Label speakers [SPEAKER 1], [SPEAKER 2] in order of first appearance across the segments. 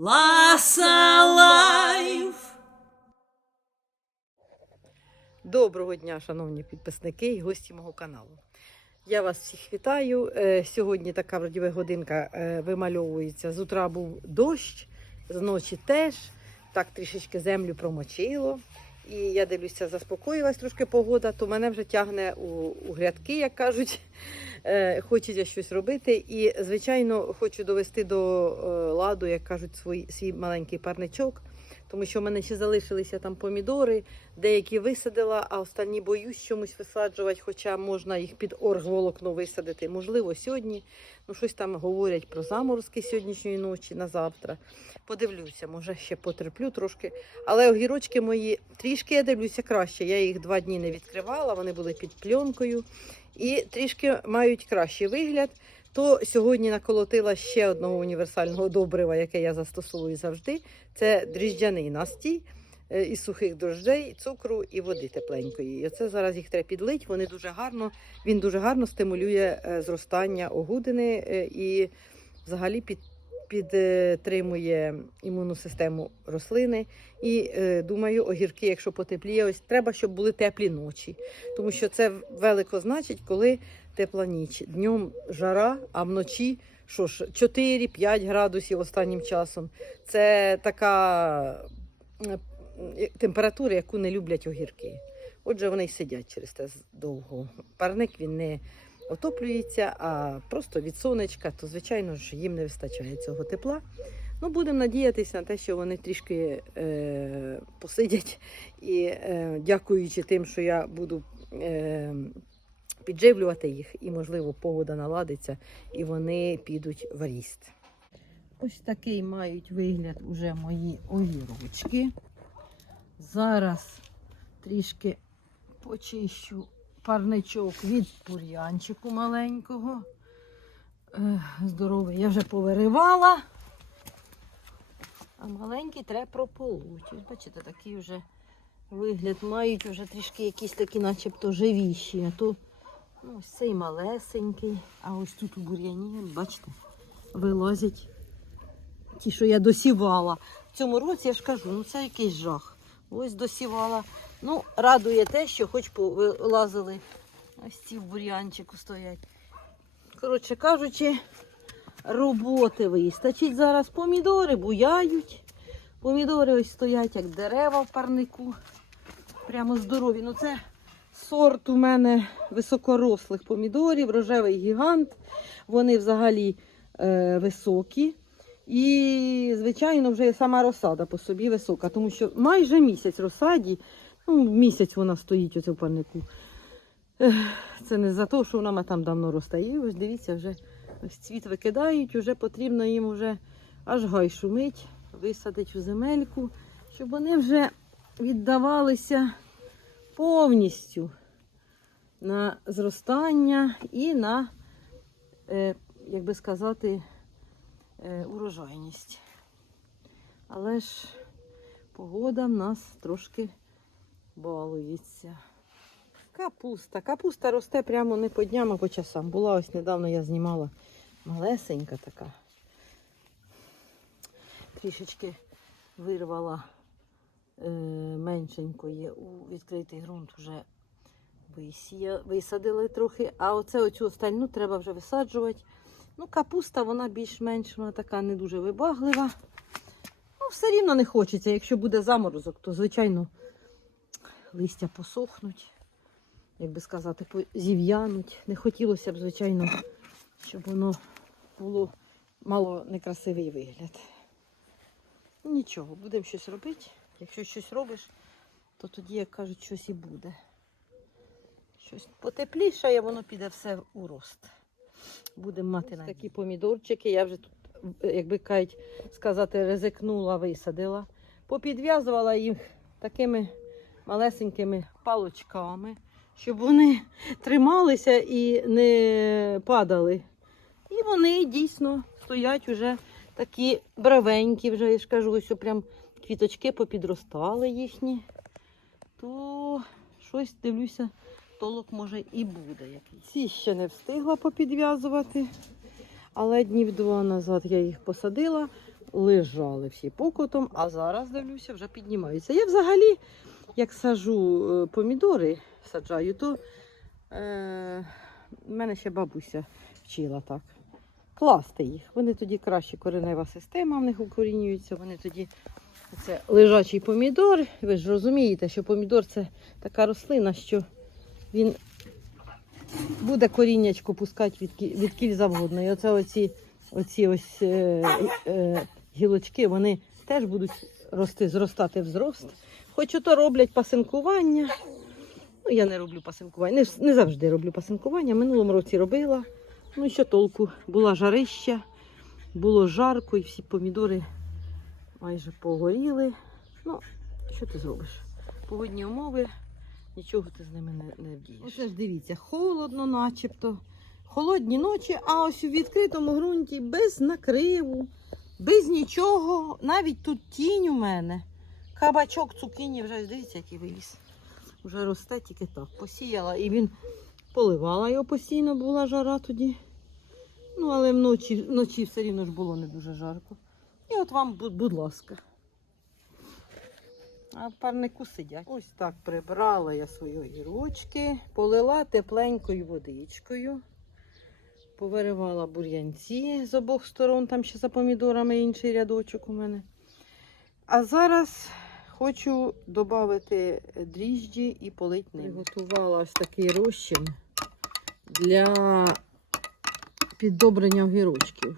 [SPEAKER 1] Ласа Лайф.
[SPEAKER 2] Доброго дня, шановні підписники і гості мого каналу. Я вас всіх вітаю. Е, Сьогодні така вроді годинка е, вимальовується. З утра був дощ, з ночі теж. Так трішечки землю промочило. І я дивлюся, заспокоїлась трошки погода, то мене вже тягне у, у грядки, як кажуть. Е, Хочеться щось робити. І, звичайно, хочу довести до е, ладу, як кажуть, свій, свій маленький парничок. Тому що в мене ще залишилися там помідори, деякі висадила, а останні боюсь чомусь висаджувати, хоча можна їх під оргволокно висадити. Можливо, сьогодні. Ну, щось там говорять про заморозки сьогоднішньої ночі на завтра. Подивлюся, може ще потерплю трошки. Але огірочки мої трішки я дивлюся краще. Я їх два дні не відкривала, вони були під пленкою і трішки мають кращий вигляд. То сьогодні наколотила ще одного універсального добрива, яке я застосовую завжди. Це дріжджаний настій е, із сухих дрожжей, цукру і води тепленької. І оце зараз їх треба підлить. Вони дуже гарно, він дуже гарно стимулює е, зростання огудини е, і взагалі під, підтримує імунну систему рослини. І думаю, огірки, якщо потепліє, ось треба, щоб були теплі ночі. Тому що це велико значить, коли тепла ніч. Днем жара, а вночі що ж, 4-5 градусів останнім часом. Це така е, яку не люблять огірки. Отже, вони й сидять через те довго. Парник він не отоплюється, а просто від сонечка, то звичайно ж їм не вистачає цього тепла. Ну, будемо надіятися на те, що вони трішки е, посидять і е, дякуючи тим, що я буду е, підживлювати їх, і, можливо, погода наладиться, і вони підуть в ріст. Ось такий мають вигляд уже мої огірочки. Зараз трішки почищу парничок від бур'янчику маленького. Е, Здоровий я вже повиривала. А маленькі треба прополоть. Бачите, такий вже вигляд мають вже трішки якісь такі, начебто, живіші. А то ну, ось цей малесенький. А ось тут у бур'яні, бачите, вилазять ті, що я досівала. В цьому році я ж кажу, ну це якийсь жах. Ось досівала. Ну, радує те, що хоч повилазили. Ось ці в бур'янчику стоять. Коротше кажучи, роботи вистачить зараз. Помідори буяють. Помідори ось стоять, як дерева в парнику. Прямо здорові. Ну це сорт у мене високорослих помідорів, рожевий гігант. Вони взагалі е, високі. І, звичайно, вже сама розсада по собі висока, тому що майже місяць розсаді, ну, місяць вона стоїть оце в парнику. Це не за те, що вона там давно росте. І ось дивіться, вже ось цвіт викидають, вже потрібно їм вже аж гай шумить, висадити у земельку, щоб вони вже віддавалися повністю на зростання і на, е, як би сказати, урожайність. Але ж погода в нас трошки балується. Капуста. Капуста росте прямо не по дням, а по часам. Була ось недавно я знімала малесенька така. Трішечки вирвала е, меншенької у відкритий ґрунт вже висадили трохи. А оце оцю остальну треба вже висаджувати. Ну, капуста, вона більш-менш вона така не дуже вибаглива. Ну, все рівно не хочеться. Якщо буде заморозок, то, звичайно, листя посохнуть, як би сказати, зів'януть. Не хотілося б, звичайно, щоб воно було мало некрасивий вигляд. Ну, Нічого, будемо щось робити. Якщо щось робиш, то тоді, як кажуть, щось і буде. Щось потеплішає, воно піде все у рост. Будемо мати на такі помідорчики. Я вже тут, як би кажуть, сказати, ризикнула, висадила. Попідв'язувала їх такими малесенькими палочками, щоб вони трималися і не падали. І вони дійсно стоять уже такі бравенькі, вже я ж кажу, ось прям квіточки попідростали їхні. То щось дивлюся, толок може і буде якийсь. Ці ще не встигла попідв'язувати, але днів два назад я їх посадила. лежали всі покотом, а зараз дивлюся, вже піднімаються. Я взагалі, як сажу е, помідори, саджаю, то е, мене ще бабуся вчила так. Класти їх. Вони тоді краще коренева система в них укорінюється. Вони тоді це лежачий помідор. Ви ж розумієте, що помідор це така рослина, що він буде коріннячко пускати від, від кіль завгодно. І оце оці, оці ось е, е, гілочки, вони теж будуть рости, зростати в зрост. Хоч ото роблять пасинкування. Ну, я не роблю пасинкування. Не, не завжди роблю пасинкування. Минулому році робила. Ну і що толку? Була жарища, було жарко, і всі помідори майже погоріли. Ну, що ти зробиш? Погодні умови, нічого ти з ними не, не вдієш. Оце ж дивіться, холодно, начебто. Холодні ночі, а ось у відкритому ґрунті без накриву, без нічого. Навіть тут тінь у мене. Кабачок цукіні вже дивіться, який виліз. Вже росте тільки так. Посіяла і він поливала його постійно, була жара тоді. Ну, але вночі, вночі все рівно ж було не дуже жарко. І от вам, будь, будь ласка. А в парнику сидять. Ось так прибрала я свої огірочки, полила тепленькою водичкою, повиривала бур'янці з обох сторон, там ще за помідорами інший рядочок у мене. А зараз хочу додати дріжджі і полить ними. Приготувала ось такий розчин для піддобрення огірочків.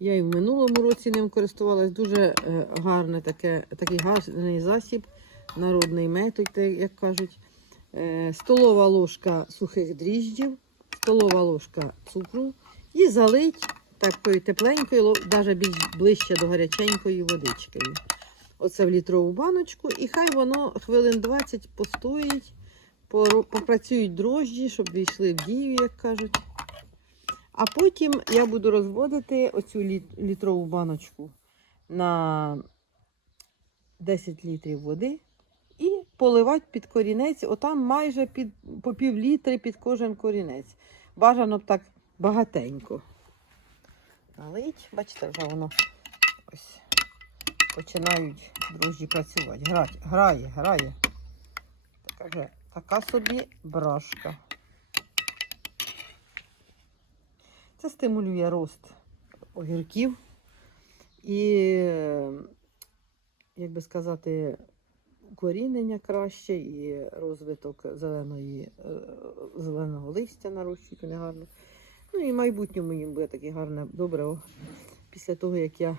[SPEAKER 2] Я і в минулому році ним користувалась. Дуже е, гарне таке, такий гарний засіб, народний метод, як кажуть. Е, столова ложка сухих дріжджів, столова ложка цукру і залить такою тепленькою, навіть більш ближче до гаряченької водичкою. Оце в літрову баночку, і хай воно хвилин 20 постоїть, попрацюють дрожджі, щоб війшли в дію, як кажуть. А потім я буду розводити оцю літрову баночку на 10 літрів води і поливати під корінець, отам майже під, по пів літри під кожен корінець. Бажано б так багатенько. Налить, бачите, вже воно ось починають дрожжі працювати. Грать, грає, грає. Така, така собі брашка. Це стимулює рост огірків і, як би сказати, корінення краще і розвиток зеленої, е, зеленого листя нарощують вони гарно. Ну і в майбутньому їм буде таке гарне добриво після того, як я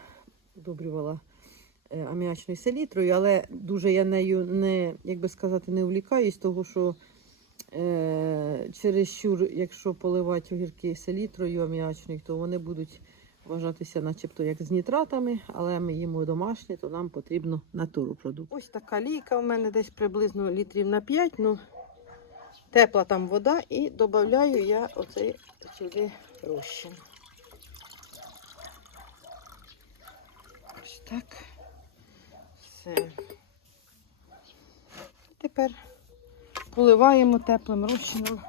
[SPEAKER 2] удобрювала е, аміачною селітрою, але дуже я нею не, як би сказати, не увлікаюсь, того що е, чересчур, якщо поливати огірки селітрою аміачною, то вони будуть вважатися начебто як з нітратами, але ми їмо домашнє, то нам потрібно натуру продукт. Ось така лійка у мене десь приблизно літрів на 5, ну тепла там вода і додаю я оцей сюди розчин. Ось так. Все. Тепер поливаємо теплим розчином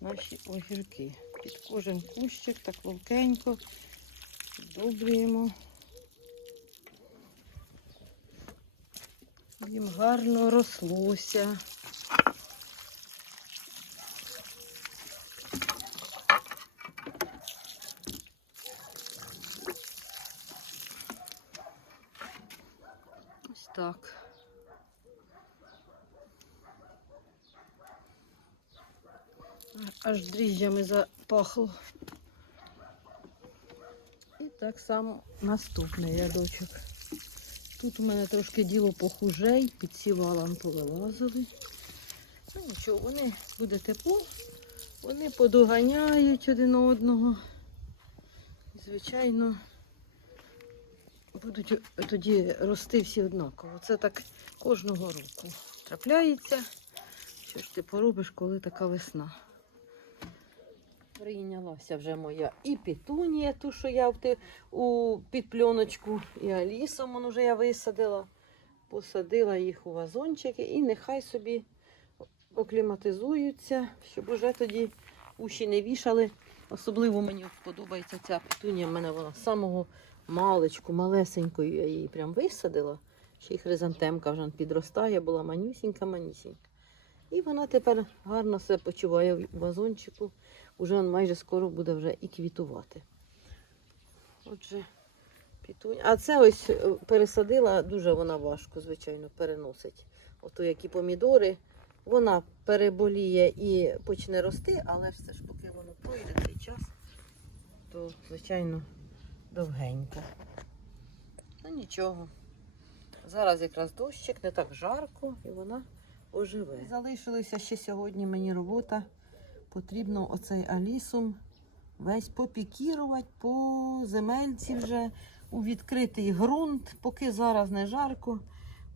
[SPEAKER 2] наші огірки. Під кожен кущик так ловкенько добрюємо. Їм гарно рослося. Ось так. Аж дріжджами запахло. І так само наступний рядочок. Тут у мене трошки діло похужей, під ці валом повилазили. Ну нічого, вони буде тепло, вони подоганяють один одного. І, звичайно, будуть тоді рости всі однаково. Це так кожного року трапляється. Що ж ти поробиш, коли така весна? Прийнялася вже моя і петунія, ту, що я в ти, у під пленочку, і алісом вон уже я висадила. Посадила їх у вазончики і нехай собі окліматизуються, щоб уже тоді уші не вішали. Особливо мені подобається ця петунія. В мене вона з самого маличку, малесенькою я її прям висадила. Ще й хризантемка вже підростає, була манюсінька, манюсінька. І вона тепер гарно себе почуває в вазончику. Уже майже скоро буде вже і квітувати. Отже, пітунь. А це ось е, пересадила, дуже вона важко, звичайно, переносить. Ото які помідори. Вона переболіє і почне рости, але все ж поки воно пройде цей час, то, звичайно, довгенько. Ну нічого. Зараз якраз дощик, не так жарко, і вона оживе. Залишилася ще сьогодні мені робота. Потрібно оцей алісум весь попікірувати по земельці вже у відкритий ґрунт, поки зараз не жарко.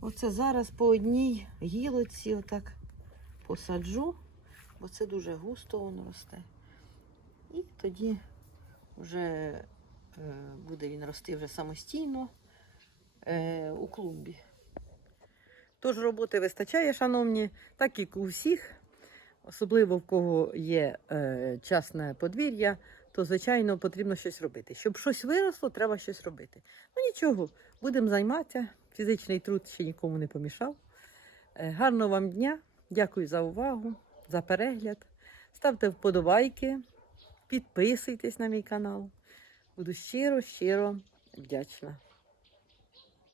[SPEAKER 2] Оце зараз по одній гілоці отак посаджу, бо це дуже густо воно росте. І тоді вже е, буде він рости вже самостійно е, у клумбі. Тож роботи вистачає, шановні, так як у всіх, особливо в кого є е, частне подвір'я, то, звичайно, потрібно щось робити. Щоб щось виросло, треба щось робити. Ну нічого, будемо займатися. Фізичний труд ще нікому не помішав. Е, гарного вам дня! Дякую за увагу, за перегляд. Ставте вподобайки, підписуйтесь на мій канал. Буду щиро, щиро вдячна.